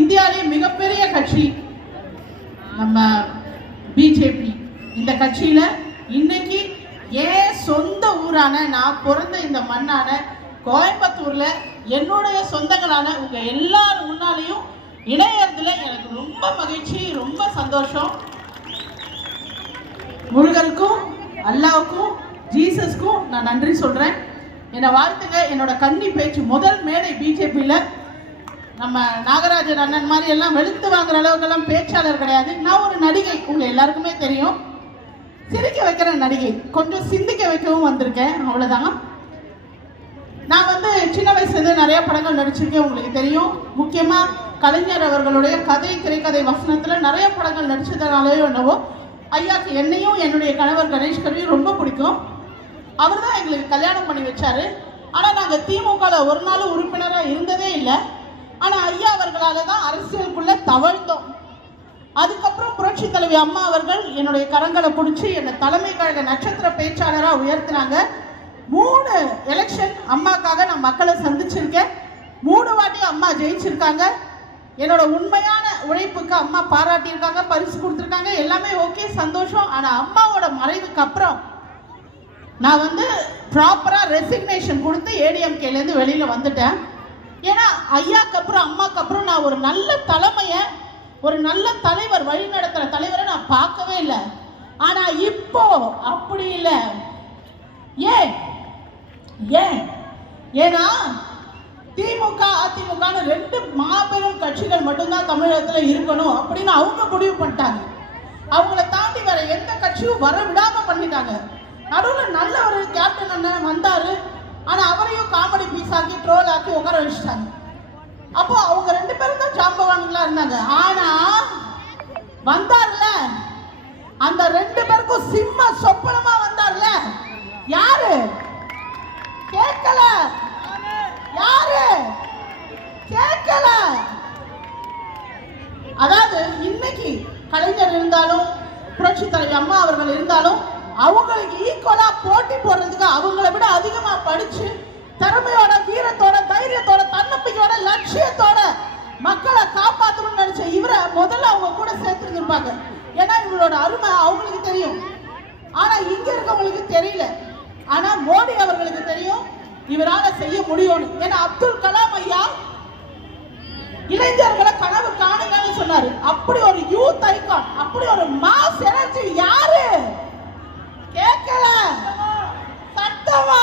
இந்தியாவிலேயே மிகப்பெரிய கட்சி நம்ம பிஜேபி. இந்த கட்சியில இன்னைக்கு ஏன் சொந்த ஊரான நான் பிறந்த இந்த மண்ணான கோயம்புத்தூர்ல என்னுடைய சொந்தங்களான உங்க எல்லாரும் முன்னாலேயும் இணையறதுல எனக்கு ரொம்ப மகிழ்ச்சி ரொம்ப சந்தோஷம். முருகனுக்கும் அல்லாவுக்கும் ஜீசஸ்க்கும் நான் நன்றி சொல்றேன். என்னை வாழ்த்துங்க. என்னோட கன்னி பேச்சு முதல் மேடை பிஜேபியில் நம்ம நாகராஜன் அண்ணன் மாதிரி எல்லாம் வெளுத்து வாங்குற அளவுக்கெல்லாம் பேச்சாளர் கிடையாது. நான் ஒரு நடிகை. உங்க எல்லாருக்குமே தெரியும். சிரிக்க வைக்கிற நடிகை. கொஞ்சம் சிந்திக்க வைக்கவும் வந்திருக்கேன். அவ்வளவுதான். நான் வந்து சின்ன வயசுலேருந்து நிறைய படங்கள் நடிச்சிருக்கேன். உங்களுக்கு தெரியும். முக்கியமாக கலைஞர் அவர்களுடைய கதை திரைக்கதை வசனத்தில் நிறைய படங்கள் நடிச்சதுனாலயோ என்னவோ ஐயாக்கு என்னையும் என்னுடைய கணவர் கணேஷ் கருவியும் ரொம்ப பிடிக்கும். அவர் தான் எங்களுக்கு கல்யாணம் பண்ணி வச்சாரு. ஆனால் நாங்கள் திமுகவில் ஒரு நாள் உறுப்பினராக இருந்ததே இல்லை. ஆனால் ஐயா அவர்களால் தான் அரசியலுக்குள்ளே தவழ்ந்தோம். அதுக்கப்புறம் புரட்சி தலைவி அம்மா அவர்கள் என்னுடைய கரங்களை பிடிச்சி என்னை தலைமை கழக நட்சத்திர பேச்சாளராக உயர்த்தினாங்க. மூணு எலெக்ஷன் அம்மாக்காக நான் மக்களை சந்திச்சிருக்கேன். மூணு வாட்டி அம்மா ஜெயிச்சிருக்காங்க. என்னோட உண்மையான உழைப்புக்கு அம்மா பாராட்டியிருக்காங்க பரிசு கொடுத்துருக்காங்க. எல்லாமே ஓகே சந்தோஷம். ஆனால் அம்மாவோட மறைவுக்கு அப்புறம் நான் வந்து ப்ராப்பராக ரெசிக்னேஷன் கொடுத்து ஏடிஎம்கேலேருந்து வெளியில் வந்துட்டேன். ஏன்னா ஐயாக்கு அப்புறம் அம்மாக்கு அப்புறம் நான் ஒரு நல்ல தலைமையை ஒரு நல்ல தலைவர் வழி நடத்துகிற தலைவரை நான் பார்க்கவே இல்லை. ஆனால் இப்போ அப்படி இல்லை. ஏன்? ஏன்? ஏன்னா திமுக அதிமுகன்னு ரெண்டு மாபெரும் கட்சிகள் மட்டும்தான் தமிழகத்தில் இருக்கணும் அப்படின்னு அவங்க முடிவு பண்ணிட்டாங்க. அவங்கள தாண்டி வேற எந்த கட்சியும் வர விடாம பண்ணிட்டாங்க. நடுவில் நல்ல ஒரு கேப்டன் அண்ணன் வந்தாரு. ஆனா அவரையும் காமெடி பீஸ் ஆக்கி ட்ரோல் ஆக்கி உட்கார வச்சுட்டாங்க. அப்போ அவங்க ரெண்டு பேரும் தான் ஜாம்பவான்களா இருந்தாங்க. ஆனா வந்தார்ல அந்த ரெண்டு பேருக்கும் சிம்ம சொப்பனமா வந்தார்ல. யாரு? கேட்கல. யாரு? கேட்கல. அதாவது இன்னைக்கு கலைஞர் இருந்தாலும் புரட்சி தலைவி அம்மா அவர்கள் இருந்தாலும் அவங்களுக்கு ஈக்குவலா போட்டி போடுறதுக்கு அவங்கள விட அதிகமா படிச்சு திறமையோட வீரத்தோட தைரியத்தோட தன்னம்பிக்கையோட லட்சியத்தோட மக்களை காப்பாற்றணும்னு நினைச்ச இவரை முதல்ல அவங்க கூட சேர்த்துருந்துருப்பாங்க. ஏன்னா இவங்களோட அருமை அவங்களுக்கு தெரியும். ஆனா இங்க இருக்கவங்களுக்கு தெரியல. ஆனா மோடி அவர்களுக்கு தெரியும். இவரால செய்ய முடியும்னு. ஏன்னா அப்துல் கலாம் ஐயா இளைஞர்களை கனவு காணுங்கன்னு சொன்னாரு. அப்படி ஒரு யூத் ஐகான் அப்படி ஒரு மாஸ் எனர்ஜி யாரு கேட்கல சத்தமா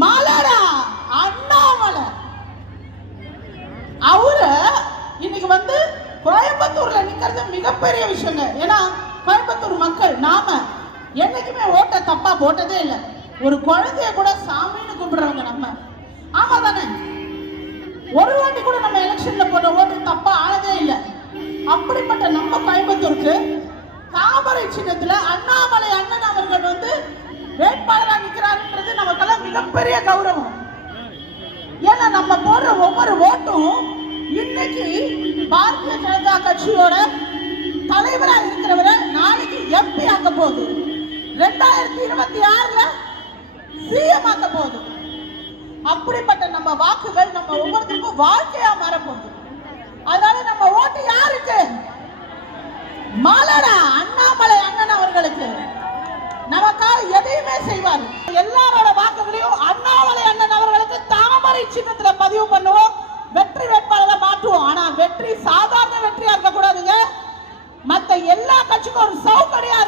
மலரா அண்ணாமலை அவரு இன்னைக்கு வந்து கோயம்புத்தூர்ல நிக்கிறது மிகப்பெரிய விஷயங்க. ஏன்னா கோயம்புத்தூர் மக்கள் நாம என்னைக்குமே ஓட்ட தப்பா போட்டதே இல்லை. ஒரு குழந்தைய கூட சாமின்னு கும்பிடுறவங்க நம்ம. ஆமா தானே? ஒரு வாட்டி கூட நம்ம எலெக்ஷன்ல போட்ட ஓட்டு தப்பா ஆனதே இல்லை. அப்படிப்பட்ட நம்ம கோயம்புத்தூருக்கு தாமரை சின்னத்துல அண்ணாமலை அண்ணன் அவர்கள் வந்து வேட்பாளராக நிக்கிறாருன்றது நமக்கெல்லாம் மிகப்பெரிய கௌரவம். ஏன்னா நம்ம போடுற ஒவ்வொரு ஓட்டும் இன்னைக்கு பாரதிய ஜனதா கட்சியோட தலைவரா இருக்கிறவரை நாளைக்கு எம்பி ஆக்க போகுது. ரெண்டாயிரத்தி இருபத்தி ஆறுல சிஎம் ஆக்க போகுது. அப்படிப்பட்ட நம்ம வாக்குகள் நம்ம ஒவ்வொருத்தருக்கும் வாழ்க்கையா மாறப்போகுது அதனால நம்ம ஓட்டு எல்லா கட்சிக்கும் ஒரு சௌகரியா இருக்கணும்